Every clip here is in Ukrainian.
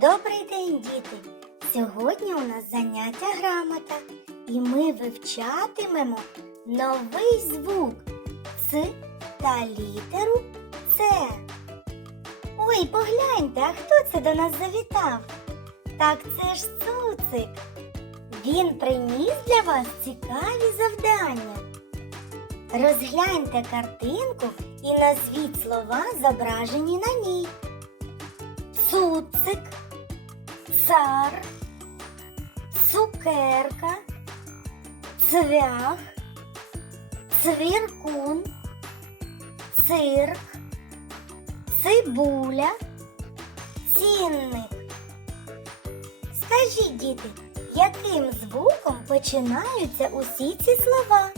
Добрий день, діти! Сьогодні у нас заняття грамота, і ми вивчатимемо новий звук Ц та літеру С. Ой, погляньте, а хто це до нас завітав? Так це ж цуцик. Він приніс для вас цікаві завдання. Розгляньте картинку і назвіть слова, зображені на ній. Цуцик, цар, цукерка, цвях, цвіркун, цирк, цибуля, цінник. Скажіть, діти, яким звуком починаються усі ці слова?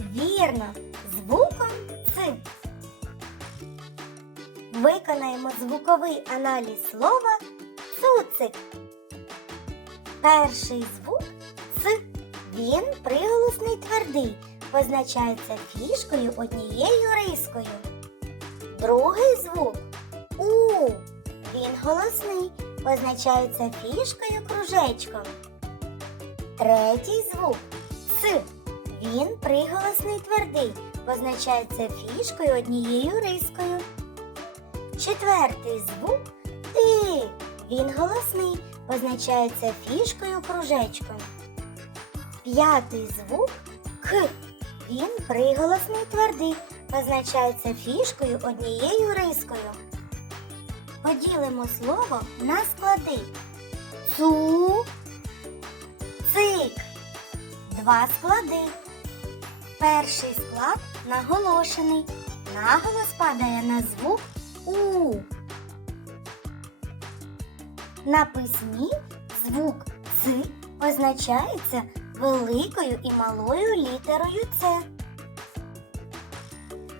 Вірно, звуком Ц. Виконаємо звуковий аналіз слова цуцик. Перший звук Ц. Він приголосний твердий, позначається фішкою однією рискою. Другий звук У. Він голосний, позначається фішкою кружечком. Третій звук С. Він приголосний твердий, позначається фішкою однією рискою. Четвертий звук Ти. Він голосний, позначається фішкою кружечком. П'ятий звук К. Він приголосний твердий, позначається фішкою однією рискою. Поділимо слово на склади. Цу. Цик. Два склади. Перший склад наголошений. Наголос падає на звук У. На письмі звук Ц позначається великою і малою літерою С.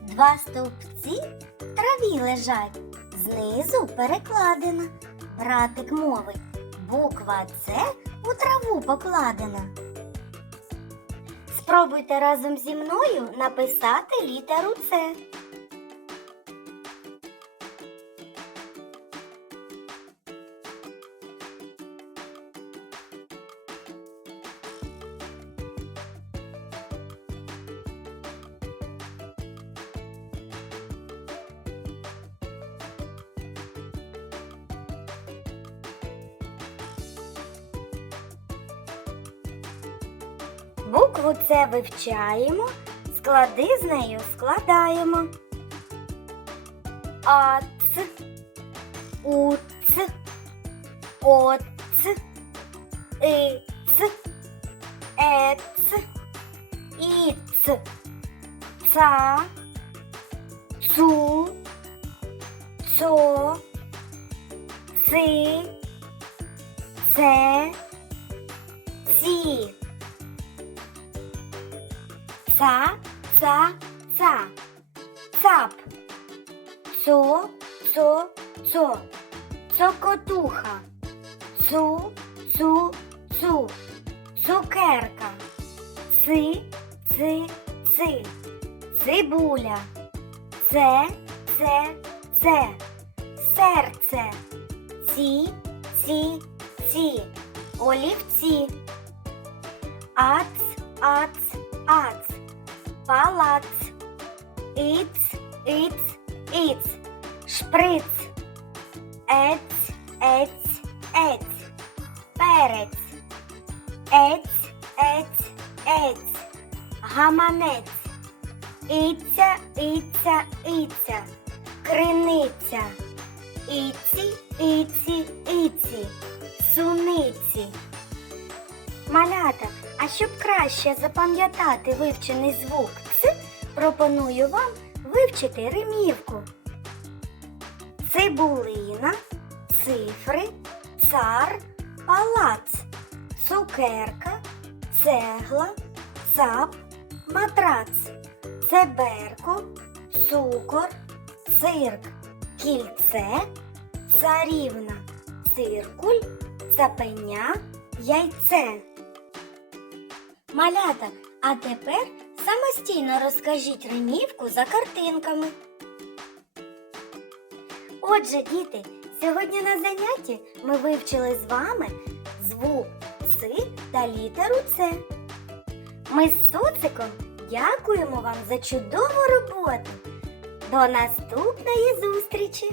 Два стовпці в траві лежать. Знизу перекладена. Братик мовить. Буква С у траву покладена. Спробуйте разом зі мною написати літеру С. Букву С вивчаємо, склади з нею складаємо. А ц, у ц, о ц, и ц, е ц, і ц, ца, цу, цо, ци, це, ці. Ца, ца, ца. Цап. Цо, цо, цо. Цокотуха. Цу, цу, цу. Цукерка. Ци, ци, ци. Цибуля. Це, це, це. Серце. Ці, ці, ці. Олівці. Ац, ац, ац. Палац. Іц, іц, іц. Шприц. Ец, ец, ец. Перець. Ец, ец, ец. Гаманець. Іця, іця, іця. Криниця. Іці, іці, іці. Суниці. Малята, а щоб краще запам'ятати вивчений звук пропоную вам вивчити римівку. Цибулина, цифри, цар, палац, цукерка, цегла, цап, матрац, цеберко, цукор, цирк, кільце, царівна, циркуль, цапеня, яйце. Малята, а тепер самостійно розкажіть римівку за картинками. Отже, діти, Сьогодні на занятті ми вивчили з вами звук Ц та літеру С. Ми з Суциком дякуємо вам за чудову роботу. До наступної зустрічі!